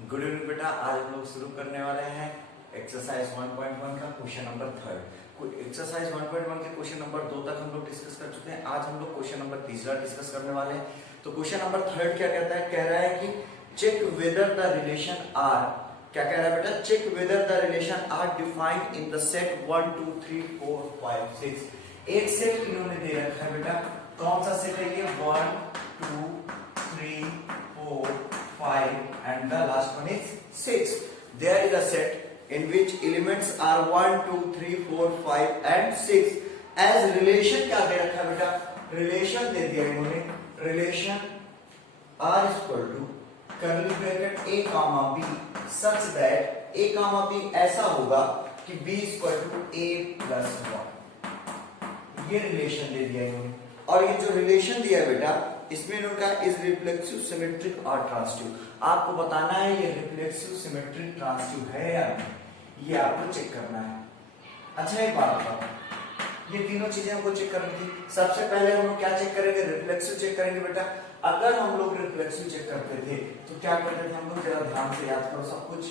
Good evening बेटा, आज हम लोग शुरू करने वाले हैं एक्सरसाइज 1.1 का क्वेश्चन नंबर 3। एक्सरसाइज 1.1 के क्वेश्चन नंबर 2 तक हम लोग डिस्कस कर चुके हैं। आज हम लोग क्वेश्चन नंबर 3 डिस्कस करने वाले हैं। तो क्वेश्चन नंबर 3 क्या कहता है? कह रहा है कि check whether the relation R, क्या कह रहा है बेटा? Check whether the relation R defined in the set 1 2 3 4 5 6। एक सेट इन्होंने दे रखा है बेटा। कौन सा सेट है ये? 1 2 3 4 5 and the last one is 6. There is a set in which elements are 1 2 3 4 5 and 6 as relation। क्या दे रखा है बेटा? रिलेशन दे दिया इन्होंने। Relation r is equal to curly bracket a comma b such that a comma b ऐसा होगा कि b is equal to a plus 1। ये रिलेशन दे दिया इन्होंने। और ये जो रिलेशन दिया है बेटा, इसमें इन्होंने कहा इज रिफ्लेक्सिव सिमेट्रिक और ट्रांसटिव। आपको बताना है ये रिफ्लेक्सिव सिमेट्रिक ट्रांसटिव है या नहीं, ये आपको चेक करना है। अच्छा एक बात बताओ, ये तीनों चीजें हमको चेक करनी थी। सबसे पहले हम लोग क्या चेक करेंगे? रिफ्लेक्सिव चेक करेंगे बेटा। अगर हम लोग रिफ्लेक्सिव चेक करते थे तो क्या करते थे हम लोग? जरा ध्यान से याद करो सब कुछ।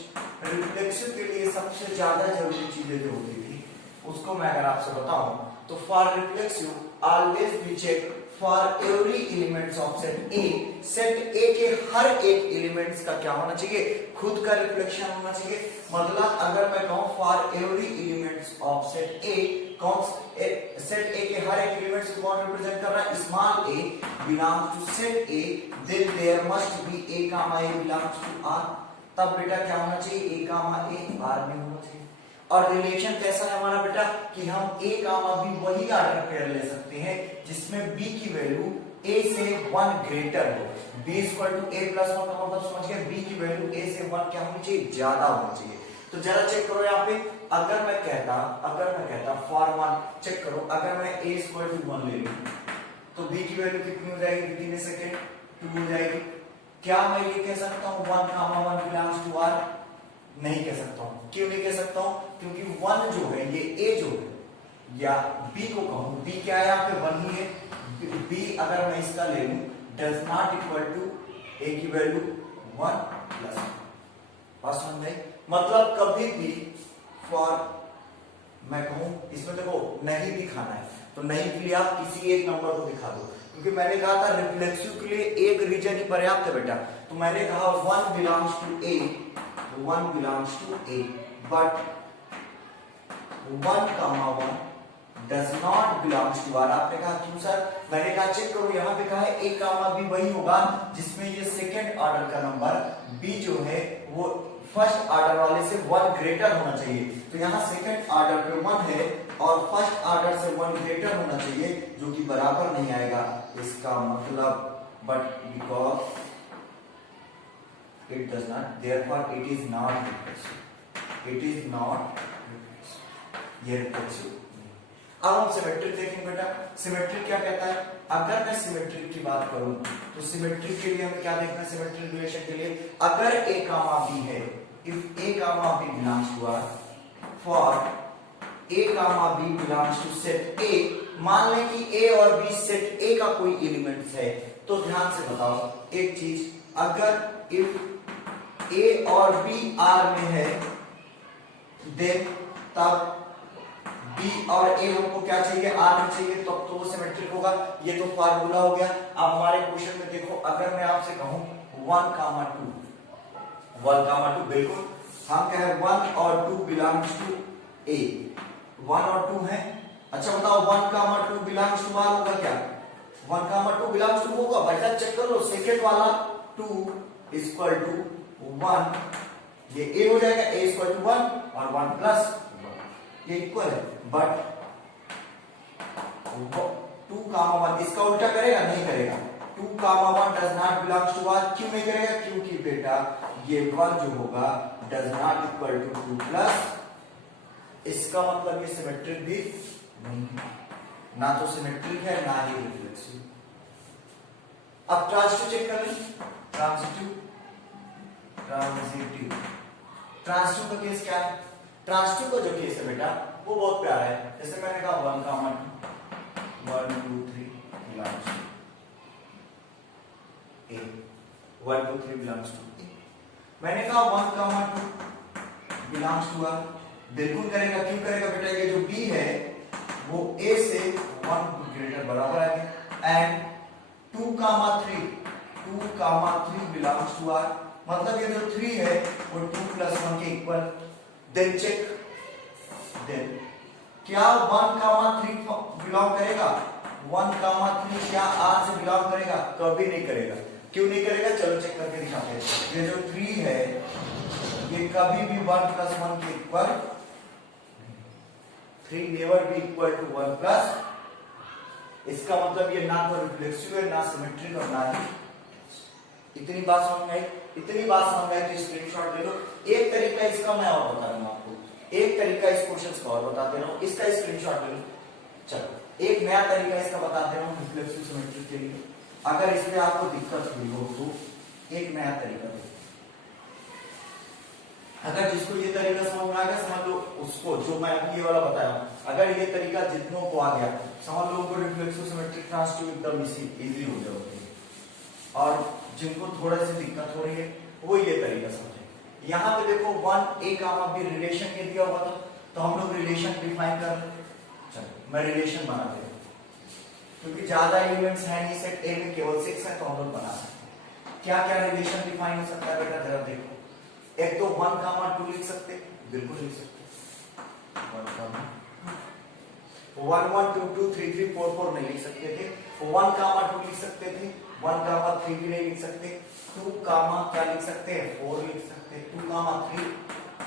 रिफ्लेक्सिव के लिए सबसे ज्यादा जरूरी चीजें जो होती थी उसको मैं अगर आपसे बताऊं तो for reflexive always we check for every elements of set A. Set A के हर एक एलिमेंट्स का क्या होना चाहिए? खुद का रिफ्लेक्शन होना चाहिए। मतलब अगर मैं कहूं for every elements of set ए, कौन सेट ए के हर एक एलिमेंट्स को कौन रिप्रेजेंट कर रहा है? Small a belongs to set A, then there must be a comma a belongs to R. तब बेटा क्या होना चाहिए? ए कामा ए आर में होना चाहिए। और रिलेशन कैसा है हमारा बेटा कि हम a कामा b वही ऑर्डर पेयर ले सकते हैं जिसमें b की वैल्यू a से 1 ग्रेटर हो। b equal to a plus 1 का मतलब समझ गए, b की वैल्यू a से 1 क्या होनी चाहिए? ज्यादा होनी चाहिए। तो जरा चेक करो यहाँ पे। अगर मैं कहता फॉर 1 चेक करो, अगर मैं a इक्वल टू 1 ले लूं तो b की वैल्यू कितनी हो जाएगी? विद इन ए सेकंड 2 हो जाएगी। क्या मैं ये कह सकता हूं 1 कामा 1 बिलोंग्स टू r? नहीं कह सकता हूं। क्यों नहीं कह सकता हूं? क्योंकि 1 जो है ये a जो है या b को कहूं, b क्या है यहाँ पे? 1 ही है। b अगर मैं इसका ले लूं does not equal to a की वैल्यू 1 प्लस 1 समझ गए? मतलब कभी भी फॉर मैं कहूं इसमें देखो नहीं दिखाना है तो नहीं के लिए आप किसी एक नंबर को दिखा दो, क्योंकि मैंने कहा था रिफ्लेक्सिव के लिए एक रीजन ही पर्याप्त है बेटा। तो मैंने कहा 1 belongs to a, 1 belongs to A, but 1 comma 1 does not belongs to R। आपने कहा क्यों सर? मैंने कहा चेक करो, यहाँ पे कहा है A कामा B वही होगा जिसमें ये सेकेंड ऑर्डर का नंबर B जो है वो फर्स्ट ऑर्डर वाले से 1 ग्रेटर होना चाहिए। तो यहाँ सेकेंड ऑर्डर पे 1 है और फर्स्ट ऑर्डर से 1 ग्रेटर होना चाहिए, जो कि बराबर नहीं आएगा। इसका मतलब but because it does not, therefore it is not reflexive, it is not reflexive, ये reflexive नहीं। अब हम सिमेट्रिक देखेंगे बेटा। सिमेट्रिक क्या कहता है? अगर मैं सिमेट्रिक की बात करूं तो सिमेट्रिक के लिए हमें क्या देखना है? सिमेट्रिक रिलेशन के लिए अगर a कामा b है, if a comma b belongs to r, for a comma b belongs to set a, मान लें कि a और b सेट a का कोई एलिमेंट्स है, तो ध्यान से बताओ एक चीज, अगर if A और B R में है देन तब B और A हमको क्या चाहिए? R में चाहिए, तब तो वो सिमेट्रिक होगा। ये तो फार्मूला हो गया। अब हमारे क्वेश्चन में देखो, अगर मैं आपसे कहूं 1 कामा 2 बिल्कुल हम कहें 1 और 2 बिलोंग्स टू A, 1 और 2 है। अच्छा बताओ 1 कामा 2 बिलोंग्स टू R होगा क्या? 1 कामा 2 बिलोंग्स टू होगा बेटा। चेक कर लो, सेकेंड वाला 2 इक्वल टू 1, ये a हो जाएगा, a इक्वल टू 1 और 1 प्लस 1 ये इक्वल है। बट 2 कामा 1 इसका उल्टा करेगा? नहीं करेगा। 2 comma 1 does not belongs to r। क्यों नहीं करेगा? क्योंकि बेटा ये 1 जो होगा does not equal to 2 plus, इसका मतलब ये सिमेट्रिक भी नहीं है, ना तो सिमेट्रिक है ना ही रिफ्लेक्सिव। अब ट्रांजिटिव चेक कर लें। ट्रांजिटिव का केस क्या है? ट्रांजिटिव का जो केस है बेटा वो बहुत प्यारा है। जैसे मैंने कहा 1 comma 2 1 2 3 belongs to A, 1 2 3 belongs to A। मैंने कहा 1 कामा 2 बिलोंग्स टू आर, बिल्कुल करेगा। क्यों करेगा बेटा, ये जो b है वो a से 1 ग्रेटर बराबर है। And 2 comma 3 belongs to R, मतलब ये जो 3 है वो 2 + 1 के इक्वल। देन चेक, देन क्या 1 कामा 3 बिलोंग करेगा? 1 कामा 3 क्या r से बिलोंग करेगा? कभी नहीं करेगा। क्यों नहीं करेगा, चलो चेक करके दिखाते हैं। ये जो 3 है ये कभी भी 1 + 1 के equal, 3 never be equal to 1 plus, इसका मतलब ये ना तो रिफ्लेक्सिव है, ना सिमेट्रिक और ना ही। इतनी बात समझ आई? इतनी बात समझ आई तो स्क्रीनशॉट ले लो। एक तरीका इसका मैं और बता रहा हूं आपको, एक तरीका इस क्वेश्चन का और बताते रहो, इसका स्क्रीनशॉट ले लो। चलो एक नया तरीका इसका बताते रहो रिफ्लेक्सिव सिमेट्रिक के लिए। अगर इसमें आपको दिक्कत हुई हो तो एक नया तरीका दो। अगर जिसको ये तरीका समझ में आ गया समझ लो, उसको जो मैं अभी ये वाला बताया, अगर ये तरीका जितनों को आ गया समझ लो उनको रिफ्लेक्सिव सिमेट्रिक ट्रांसटिव एकदम इजी हो जाएगा। और जिनको थोड़ा सी दिक्कत हो रही है वो ये तरीका समझे। यहाँ पे देखो 1 a कामा b रिलेशन के दिया हुआ था, तो हम लोग रिलेशन डिफाइन कर रहे। चलो मैं रिलेशन बना दे रहा हूं, क्योंकि ज्यादा एलिमेंट्स है नहीं, सेट ए में केवल 6 है, तो हम लोग बना सकते हैं। क्या क्या रिलेशन डिफाइन हो सकता है बेटा, जरा देखो। एक तो 1 कामा 2 लिख सकते, बिल्कुल लिख सकते। 1 1 2 2 3 3 4 4 नहीं लिख सकते थे। 1 कामा 2 लिख सकते थे, 1 कामा 3 भी नहीं लिख सकते। 2 कामा क्या लिख सकते हैं, 4 लिख सकते। 2 कामा 3,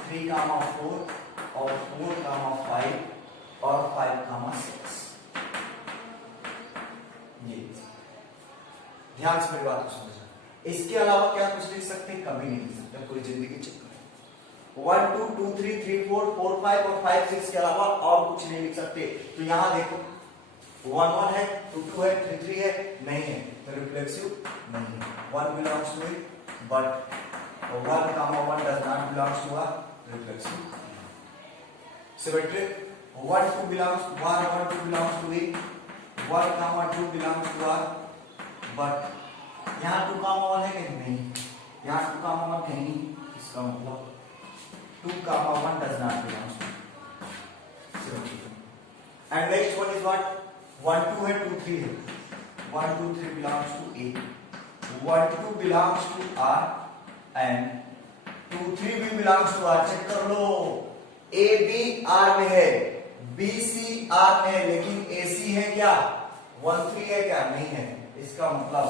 3 कामा 4 और 4 कामा 5 और 5 कामा 6। ये ध्यान से मेरी बात को समझना। इसके अलावा क्या कुछ लिख सकते हैं, कभी नहीं लिख सकते, पूरी जिंदगी चेक करें। 1 2 2 3 3 4 4 5 और 5 6 के अलावा और कुछ नहीं लिख सकते। तो यहां देखो 1 1 है, 2 2 है, 3 3 है, नहीं है, तो रिफ्लेक्सिव नहीं है। 1 belongs to it, but 1 comma 1 does not belongs to R, reflexive. Symmetric 1 2 belongs 1 2 belongs to it, 1 comma 2 belongs to R, but यहाँ 2 कामा 1 है कि नहीं, यहाँ 2 कामा 1 कहीं नहीं, इसका मतलब 2 comma 1 does not belong to symmetry. And next one is what? 1 2 है, 2 3 है, 1 2 3 belongs to A, 1 2 belongs to R and 2 3 भी belongs to R। चेक कर लो, A B R में है, B C R में है, लेकिन A C है क्या, 1 3 है क्या, नहीं है। इसका मतलब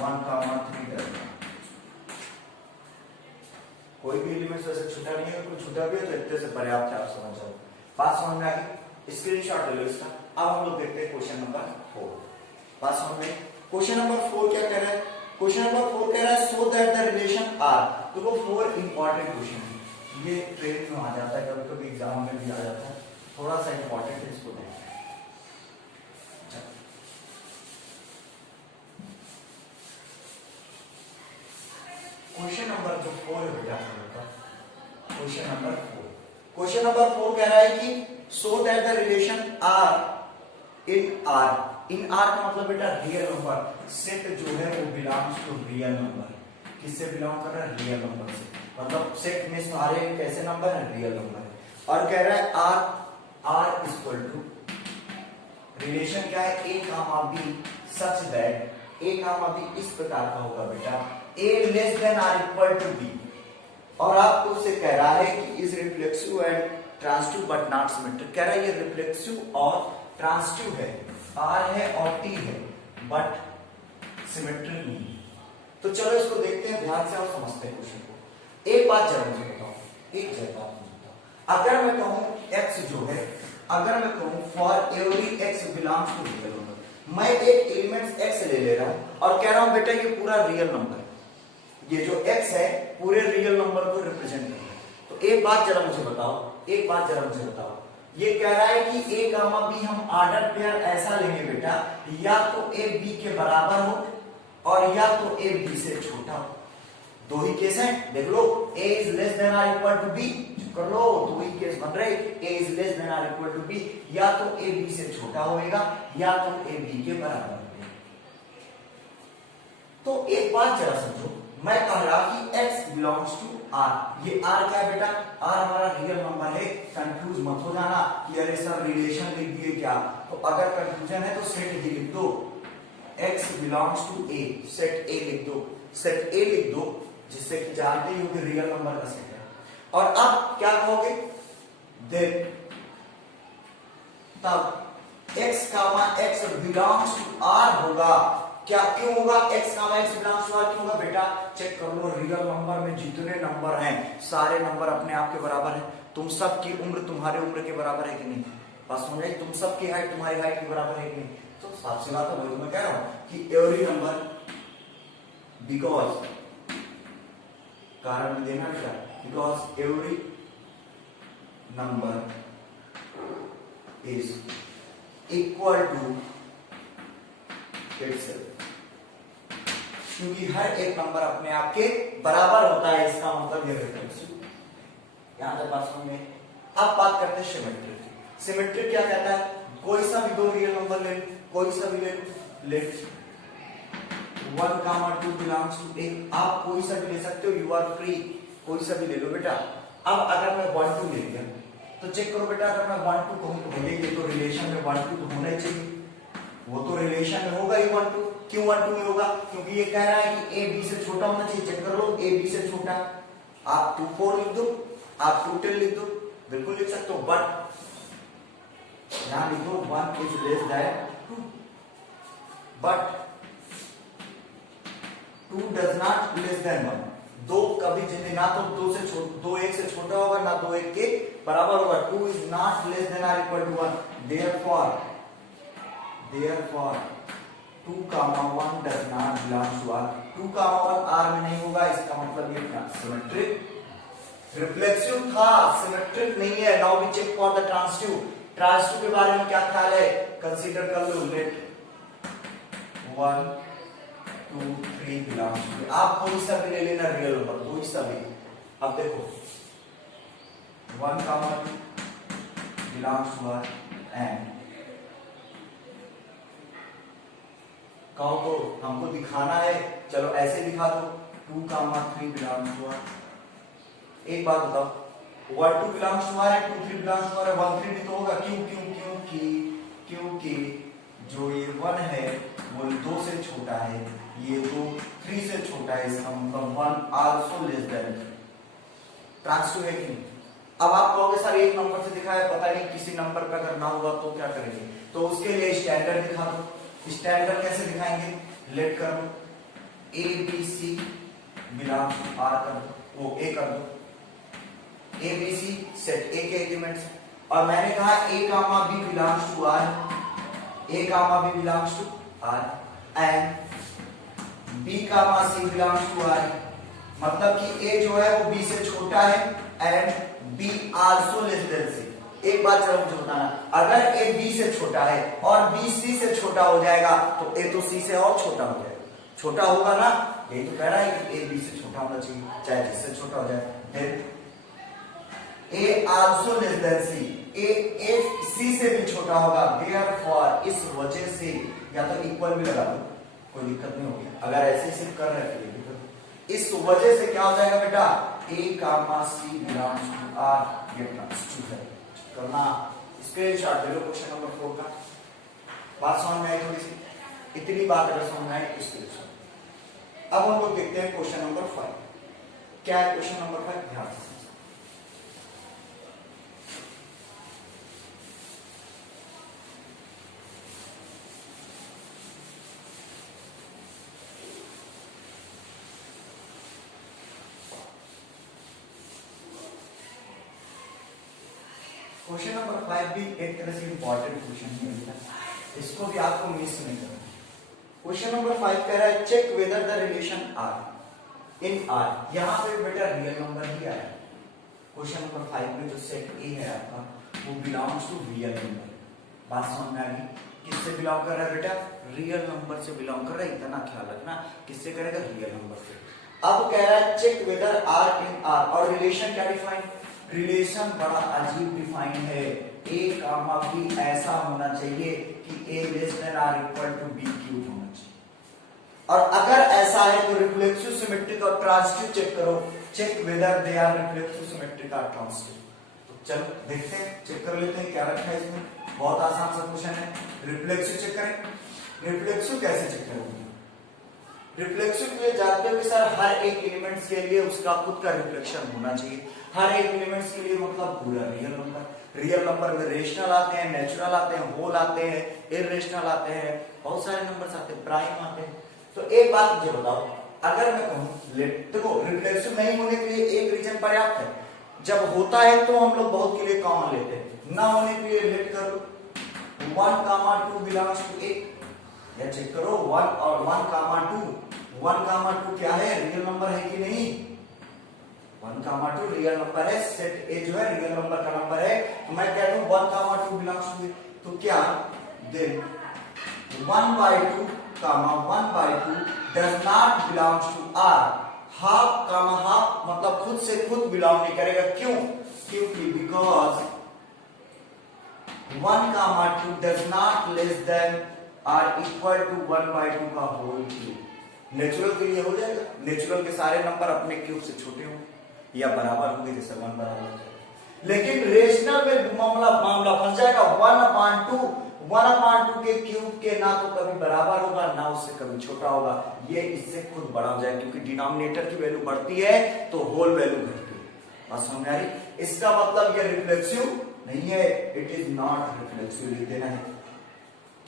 1 कामा 3 डज नॉट। कोई भी एलिमेंट वैसे छूटा नहीं है, कोई छूटा भी है तो इतने से पर्याप्त है, आप समझ जाओ। बात समझ में आ गई? स्क्रीनशॉट ले लो इसका। अब हम लोग देखते हैं क्वेश्चन नंबर 4। बात समझ में? क्वेश्चन नंबर 4 क्या कह रहा है? क्वेश्चन नंबर 4 कह रहा है so that the relation R. तो वो 4 इंपॉर्टेंट क्वेश्चन है, ये ट्रेन में आ जाता है, कभी कभी एग्जाम में भी आ जाता है, थोड़ा सा इंपॉर्टेंट है, इसको देखते हैं। क्वेश्चन नंबर जो 4 है बेटा, क्वेश्चन नंबर 4, क्वेश्चन नंबर 4 कह रहा है कि so that the relation R in R. In R का मतलब बेटा रियल नंबर, सेट जो है वो बिलोंग्स टू रियल नंबर। किससे बिलोंग कर रहा है, रियल नंबर से, मतलब सेट में सारे कैसे नंबर है, रियल नंबर है। और कह रहा है आर इक्वल टू, रिलेशन क्या है, A comma B such that A comma B इस प्रकार का होगा बेटा, A less than or equal to B। और आपको उससे कह रहा है कि is reflexive and transitive but not symmetric. कह रहा है ये रिफ्लेक्सिव और ट्रांसटिव है, R है और T है, बट सिमेट्रिक नहीं है। तो चलो इसको देखते हैं ध्यान से और समझते हैं क्वेश्चन को। एक बात जरा मुझे बताओ, एक जगह मुझे बताओ, अगर मैं कहूं x जो है, अगर मैं कहूं for every x belongs to real number, मैं एक एलिमेंट x ले रहा हूं और कह रहा हूं बेटा ये पूरा रियल नंबर है, ये जो x है पूरे रियल नंबर को रिप्रेजेंट कर रहा है। तो एक बात जरा मुझे बताओ, एक बात जरा मुझे बताओ, ये कह रहा है कि a कामा b हम ऑर्डर पेयर ऐसा लेंगे बेटा, या तो a b के बराबर हो और या तो a b से छोटा हो। दो ही केस हैं, देख लो, a इज लेस देन और इक्वल टू b, कर लो, दो ही केस बन रहे, a इज लेस देन और इक्वल टू b, या तो a b से छोटा होएगा या तो a b के बराबर होगा। तो एक बात जरा समझो, मैं कह रहा कि x बिलोंग्स टू r, ये r क्या है बेटा, r हमारा रियल नंबर है, कंफ्यूज मत हो जाना कि अरे सर रिलेशन लिख दिए क्या, तो अगर कंफ्यूजन है तो सेट ही लिख दो, x belongs to a, set a लिख दो, सेट a लिख दो, जिससे कि जानते ही हो कि रियल नंबर का सेट है। और अब क्या कहोगे, देन तब x comma x belongs to r होगा, क्या क्यों होगा, x comma x belongs to r क्यों होगा बेटा, चेक कर लो, रियल नंबर में जितने नंबर हैं सारे नंबर अपने आप के बराबर हैं, तुम सब की उम्र तुम्हारे उम्र के बराबर है कि नहीं, बात समझ आई, तुम सब की हाइट तुम्हारी हाइट के बराबर है कि नहीं, तो साफ सी बात है, वही मैं कह रहा हूं कि एवरी नंबर, बिकॉज कारण देना बेटा, because every number is equal to itself, क्योंकि हर एक नंबर अपने आप के बराबर होता है, इसका मतलब ये रिकर्सिव, यहां तक बात समझ में। अब बात करते हैं सिमेट्रिक। सिमेट्रिक क्या कहता है, कोई सा भी दो रियल नंबर ले, कोई सा भी ले लो, लेट 1, 2 बिलोंग्स टू a, आप कोई सा भी ले सकते हो, यू आर फ्री, कोई सा भी ले लो बेटा। अब अगर मैं 1, 2 ले लिया तो चेक करो बेटा, अगर मैं 1, 2 कहूं तो भैया ये तो रिलेशन में 1, 2 तो होना ही चाहिए, वो तो रिलेशन में होगा ही 1, 2, क्यों 1, 2 में होगा, क्योंकि ये कह रहा है कि a b से छोटा होना चाहिए, चेक कर लो a b से छोटा, आप 2, 4 लिख दो, आप 2, 10 लिख दो, बिल्कुल लिख सकते हो, बट यहां लिखो 1 is less than 2, but 2 does not less then 1, दो कभी जितने ना तो 2 से छोटा, 2 1 से छोटा होगा, ना 2 1 के बराबर होगा, 2 इज नॉट लेस देन और equal to 1, therefore 2, 1 does not belong to R, 2, 1 R में नहीं होगा, इसका मतलब ये क्या, सिमेट्रिक रिफ्लेक्सिव था, सिमेट्रिक नहीं है। Now we check for the transitive, transitive के बारे में क्या ख्याल है, कंसीडर कर लो, लेट 1, 2, 3 बिलोंग्स टू, आप कोई सा भी ले लेना रियल नंबर, कोई सा भी। अब देखो 1, 2 बिलोंग्स टू R एंड कहो तो हमको दिखाना है, चलो ऐसे दिखा दो, 2, 3 बिलोंग्स टू R। एक बात बताओ, 1, 2 बिलोंग्स टू R है, 2, 3 बिलोंग्स टू R है, 1, 3 भी तो होगा, क्योंकि जो ये 1 है वो 2 से छोटा है, ये 2 3 से छोटा है, इसका मतलब 1 आल्सो लेस देन, ट्रांसिटिव है कि नहीं। अब आप कहोगे सर एक नंबर से दिखाया, पता नहीं किसी नंबर पे अगर ना हुआ तो क्या करेंगे, तो उसके लिए स्टैंडर्ड दिखा दो, स्टैंडर्ड कैसे दिखाएंगे, लेट कर दो a b c belongs to R कर दो, वो a कर दो, a b c set a के एलिमेंट्स, और मैंने कहा a comma b belongs to R, a comma b belongs to R and b comma c belongs to R, मतलब कि a जो है वो b से छोटा है and b also less than c। एक बात चलो मुझे बताना, अगर a b से छोटा है और b c से छोटा हो जाएगा तो a तो c से और छोटा हो जाएगा, छोटा होगा ना, यही तो कह रहा है कि a b से छोटा होना चाहिए, चाहे जिससे छोटा हो जाए, then a also less than c, a c से भी छोटा होगा, देयरफॉर इस वजह से, या तो इक्वल भी लगा दो, कोई दिक्कत नहीं होगी, अगर ऐसे सिर्फ कर रहे हैं तो इस वजह से क्या हो जाएगा बेटा, a comma c belongs to R, ये ट्रांसिटिव है, करना स्क्रीनशॉट ले लो क्वेश्चन नंबर 4 का, बात समझ में आई थोड़ी सी, इतनी बात अगर समझ में आई तो स्क्रीनशॉट। अब हम लोग देखते हैं क्वेश्चन नंबर 5, क्या है क्वेश्चन नंबर 5, ध्यान से क्वेश्चन नंबर 5 भी एक तरह से इंपॉर्टेंट क्वेश्चन है बेटा, इसको भी आपको मिस नहीं करना। क्वेश्चन नंबर 5 कह रहा है check whether the relation R in R, यहां पे बेटा रियल नंबर ही आया, क्वेश्चन नंबर 5 में जो सेट A है आपका वो बिलोंग्स टू रियल नंबर, बात समझ में आ गई, किससे बिलोंग कर रहा है बेटा, रियल नंबर से बिलोंग कर रहा है, इतना ख्याल रखना, किससे करेगा, रियल नंबर से। अब कह रहा है check weather R in R, और रिलेशन क्या डिफाइन, रिलेशन बड़ा अजीब डिफाइन है, a कामा b ऐसा होना चाहिए कि a less than or equal to b cube होना चाहिए, और अगर ऐसा है तो रिफ्लेक्सिव सिमेट्रिक और ट्रांजिटिव चेक करो, check whether they are reflexive symmetric और ट्रांजिटिव। तो चलो देखते हैं, चेक कर लेते हैं क्या रखा है इसमें। बहुत आसान सा क्वेश्चन है, रिफ्लेक्सिव चेक करें। रिफ्लेक्सिव कैसे चेक करेंगे? रिफ्लेक्सिव के लिए जानते हो कि सर हर एक एलिमेंट्स के लिए उसका खुद का रिफ्लेक्शन होना चाहिए। हर एक एलिमेंट्स के लिए मतलब पूरा रियल नंबर। रियल नंबर में रेशनल आते हैं, नेचुरल आते हैं, होल आते हैं, इररेशनल आते हैं, बहुत सारे नंबर्स आते हैं, प्राइम आते हैं। तो एक बात मुझे बताओ, अगर मैं कहूं देखो रिफ्लेक्सिव नहीं होने के लिए एक रीजन पर्याप्त है। जब होता है तो हम लोग बहुत के लिए कॉमन लेते हैं, ना होने के लिए लेट करो 1, 2 बिलोंग्स टू ए, या चेक करो 1 और 1, 2 क्या है, रियल नंबर है कि नहीं? 1, 2 रियल नंबर है, सेट ए जो है रियल नंबर का नंबर है। तो मैं कहता हूं 1, 2 बिलोंग्स टू ए, तो क्या then 1/2 1/2 does not belongs to R। Half मतलब खुद से खुद बिलोंग नहीं करेगा, क्यों? क्योंकि because 1, 2 does not less than or equal to 1/2 का होल क्यूब। नेचुरल के लिए हो जाएगा, नेचुरल के सारे नंबर अपने क्यूब से छोटे होंगे या बराबर होंगे, जैसे 1 बराबर हो जाएगा। लेकिन रेशनल में मामला फंस जाएगा। 1/2 के क्यूब के ना तो कभी बराबर होगा ना उससे कभी छोटा होगा, ये इससे खुद बड़ा हो जाएगा, क्योंकि डिनोमिनेटर की वैल्यू बढ़ती है तो होल वैल्यू घटती है। बात समझ आ रही? इसका मतलब ये रिफ्लेक्सिव नहीं है, इट इज नॉट रिफ्लेक्सिव। लिख देना है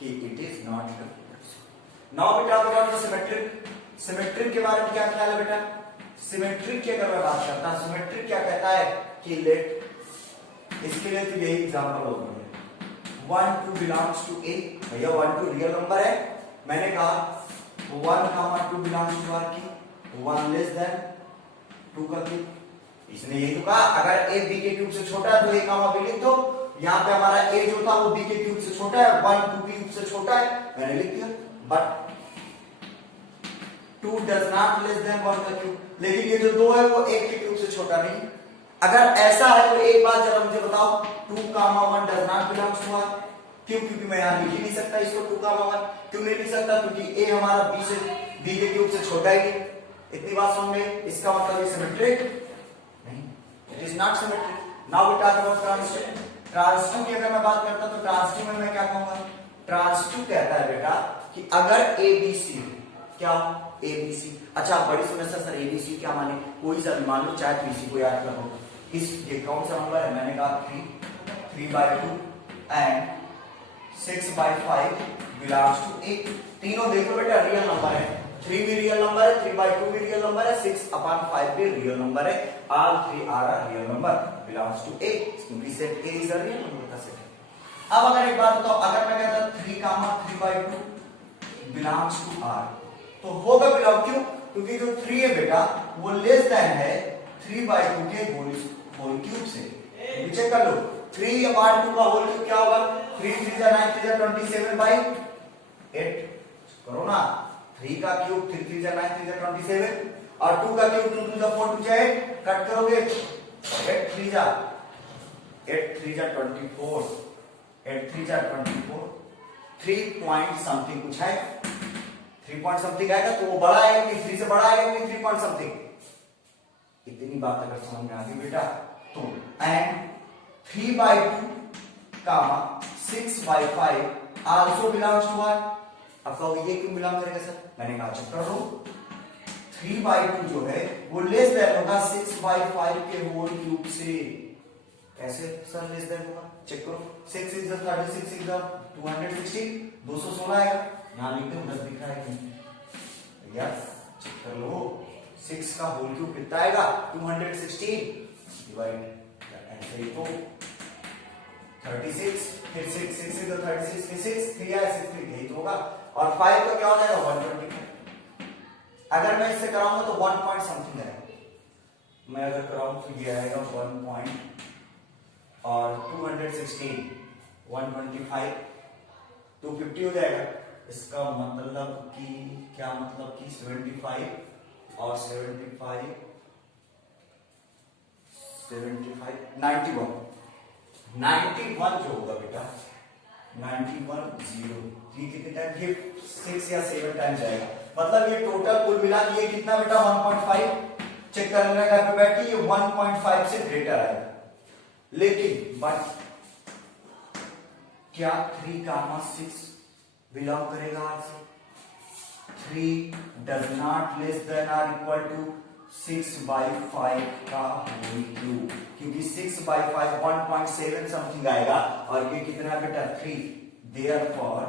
कि it is not reflexive. Now बेटा अबाउट सिमेट्रिक। सिमेट्रिक के बारे में क्या ख्याल है बेटा? सिमेट्रिक की अगर मैं बात करता हूं, सिमेट्रिक क्या कहता है कि लेट, इसके लिए तो यही एग्जांपल होगा 1, 2 बिलोंग्स टू ए। भैया 1, 2 रियल नंबर है, मैंने कहा 1, 2 बिलोंग्स टू आर की 1 लेस देन 2 का क्यूब। इसने यही तो कहा अगर ए बी के क्यूब से छोटा है तो ए कामा बी लिख दो। यहाँ पे हमारा ए जो था वो बी के क्यूब से छोटा है, 1 2 के क्यूब से छोटा है, मैंने लिख दिया। But 2 does not less then 1 का क्यूब, लेकिन ये जो 2 है वो 1 के क्यूब से छोटा नहीं। अगर ऐसा है तो एक बात जरा मुझे बताओ, 2, 1 does not belongs to R. क्यों? क्योंकि मैं यहां लिख ही नहीं सकता इसको 2, 1 क्यों नहीं लिख सकता? क्योंकि ए हमारा बी के क्यूब से छोटा ही है। इतनी बात समझ में? इसका मतलब ये सिमेट्रिक नहीं, it is not symmetric. Now we talk about transitive. Transitive की अगर मैं बात करता तो ट्रांजिटिव में मैं क्या कहूंगा? ट्रांजिटिव कहता है बेटा कि अगर ए बी सी, क्या ए बी सी, अच्छा बड़ी समस्या सर ए बी सी क्या माने? कोई सा मान लो, चाहे तो इसी को याद कर लो। इस ये कौन सा नंबर है? मैंने कहा 3/2 एंड 6/5 बिलोंग्स टू ए। तीनों देखो बेटा रियल नंबर है, 3 भी रियल नंबर है, 3/2 भी रियल नंबर है, 6/5 भी रियल नंबर है। All 3 are real number belongs to A, क्योंकि set A is a real number का सेट। अब अगर एक बात बताओ, अगर मैं कहता 3, 3/2 बिलोंग्स टू आर, तो होगा बिलोंग, क्यों? क्योंकि जो 3 है बेटा वो लेस देन है 3/2 के होल क्यूब से। चेक कर लो 3/2 का होल क्यूब क्या होगा? 3 3 9 3 27/8 करो ना। 3 का क्यूब 3 3 9 3 27 और 2 का क्यूब 2 2 4 2 8 कट करोगे 8 3 24 8 3 24 3 पॉइंट समथिंग कुछ है, 3 पॉइंट समथिंग आएगा तो वो बड़ा आएगा कि 3 से बड़ा आएगा कि 3 पॉइंट समथिंग। इतनी बात अगर समझ में आ गई बेटा तो and 3/2 6/5 also belongs to R. अब कहोगे ये क्यों बिलोंग करेगा सर? मैंने कहा चेक कर लो 3/2 जो है वो लेस देन होगा 6/5 के होल क्यूब से। कैसे सर लेस देन होगा? चेक करो 6 is 36 is 216 216 आएगा, यहां लिख दो 10 दिख रहा है भैया, चेक कर लो 6 का होल क्यूब कितना आएगा? 216 डिवाइड ऐसे ही तो 36 फिर 6 6 is 36 फिर 6 3 आया 6 3 यही तो होगा। और 5 का क्या हो जाएगा? 125। अगर मैं इससे कराऊंगा तो 1 पॉइंट समथिंग आएगा, मैं अगर कराऊं तो ये आएगा 1 पॉइंट और 216 125 250 हो जाएगा। इसका मतलब कि क्या मतलब कि 75 और 75 91 जो होगा बेटा 91 0 ये कितने टाइम? ये 6 या 7 टाइम जाएगा। मतलब ये टोटल कुल मिला के ये कितना बेटा 1.5 चेक करने का पे बैठ के ये 1.5 से ग्रेटर आएगा। लेकिन बट क्या 3,6 बिलोंग करेगा R से? 3 does not less than or equal to 6/5 का होल क्यूब, क्योंकि 6/5 1.7 समथिंग आएगा और ये कितना है बेटा 3। therefore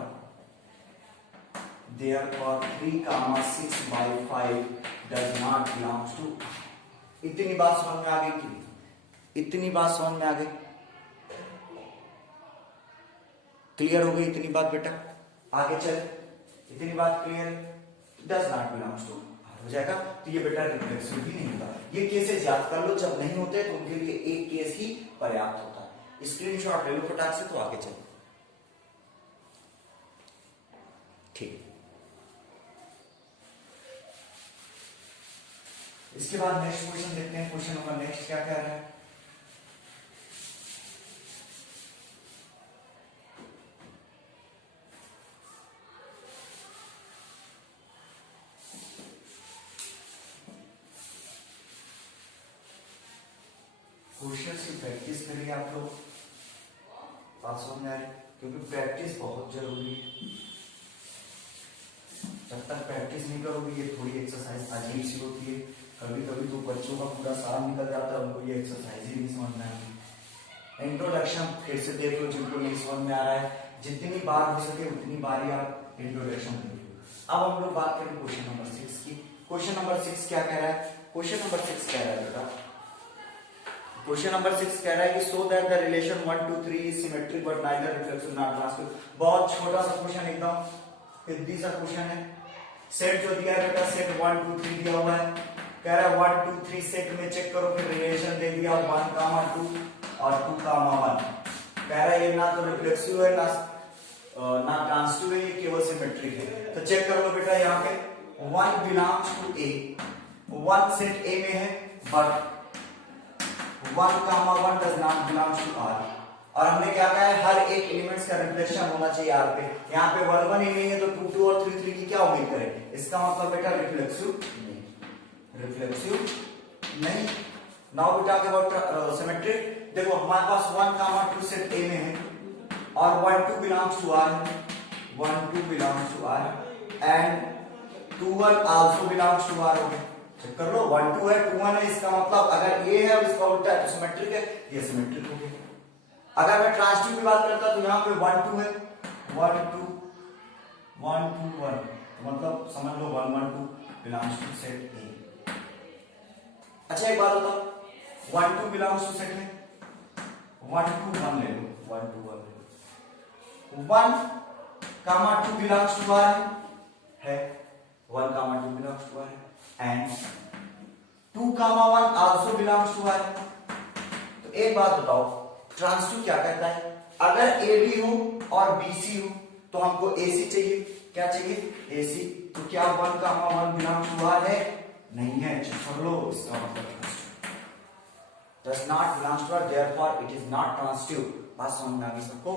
3,6/5 does not belongs to। इतनी बात समझ में आ गई कि? इतनी बात समझ में आ गई? क्लियर हो गई इतनी बात बेटा? आगे चल, इतनी बात क्लियर है? डज नॉट बिलोंग्स टू हो जाएगा। तो ये बेटा रिफ्लेक्सिव भी नहीं होगा। ये केसेस याद कर लो, जब नहीं होते तो उनके लिए एक केस ही पर्याप्त होता है। स्क्रीनशॉट ले लो फटाक से, तो आगे चलो। ठीक, इसके बाद नेक्स्ट क्वेश्चन देखते हैं। क्वेश्चन नंबर नेक्स्ट क्या कह रहा है? क्वेश्चन की प्रैक्टिस करिए आप लोग, बात समझ में आ रही? क्योंकि प्रैक्टिस बहुत जरूरी है। जब तक प्रैक्टिस नहीं करोगे ये थोड़ी एक्सरसाइज अजीब सी होती है। कभी कभी तो बच्चों का पूरा साल निकल जाता है, उनको ये एक्सरसाइज ही नहीं समझ में आती। इंट्रोडक्शन फिर से देख लो, जिनको नहीं समझ में आ रहा है जितनी बार हो सके उतनी बार ही आप इंट्रोडक्शन देख लो। अब हम लोग बात करें क्वेश्चन नंबर 6 की। क्वेश्चन नंबर 6 क्या कह रहा है? क्वेश्चन नंबर 6 कह रहा है बेटा, क्वेश्चन नंबर 6 कह रहा है कि so that the relation 1 to 3 is symmetric but neither reflexive not transmissive. बहुत छोटा सा क्वेश्चन, एकदम सिद्धी सा क्वेश्चन है। सेट जो दिया है बेटा, सेट 1 2 3 दिया हुआ है। कह रहा है 1 2 3 सेट में चेक करो, फिर रिलेशन दे दिया 1, 2 और 2, 1। कह रहा है ये ना तो रिफ्लेक्सिव है ना ट्रांसटिव है, ये केवल सिमेट्रिक है। तो चेक कर लो बेटा, यहाँ पे 1 belongs to A, 1 set A में है, but 1, 1 does not belongs to R. और हमने क्या कहा है, हर एक एलिमेंट्स का रिफ्लेक्शन होना चाहिए आर पे। यहाँ पे 1 1 ही नहीं है तो 2 2 और 3 3 की क्या उम्मीद करें? इसका मतलब बेटा रिफ्लेक्सिव नहीं, रिफ्लेक्सिव नहीं। Now we talk about symmetric. देखो हमारे पास 1, 2 सेट ए में है और 1 2 belongs to R, 1 2 belongs to R and 2 1 also belongs to R. Check कर लो, 1 2 है, 2 1 है, इसका मतलब अगर ये है इसका उल्टा है तो सिमेट्रिक है, ये सिमेट्रिक हो गया। अगर मैं ट्रांसटिव की बात करता तो यहाँ पे 1 2 है, 1 2 1 2 1, मतलब समझ लो 1 1 2 बिलोंग्स टू सेट ए। अच्छा एक बात बताओ, 1 2 बिलोंग्स टू सेट में 1 2 1 ले लो, 1 2 1 ले लो। 1, 2 बिलोंग्स टू आर है, 1, 2 बिलोंग्स टू आर है and 2, 1 also belongs to R. तो एक बात बताओ, ट्रांसटिव क्या कहता है? अगर ए बी हो और बी सी हो तो हमको ए सी चाहिए। क्या चाहिए? ए सी। तो क्या 1, 1 बिलोंग्स टू आर है? नहीं है। चेक कर लो, इसका मतलब does not belongs to R, therefore it is not transitive। बात समझ में आ गई सबको?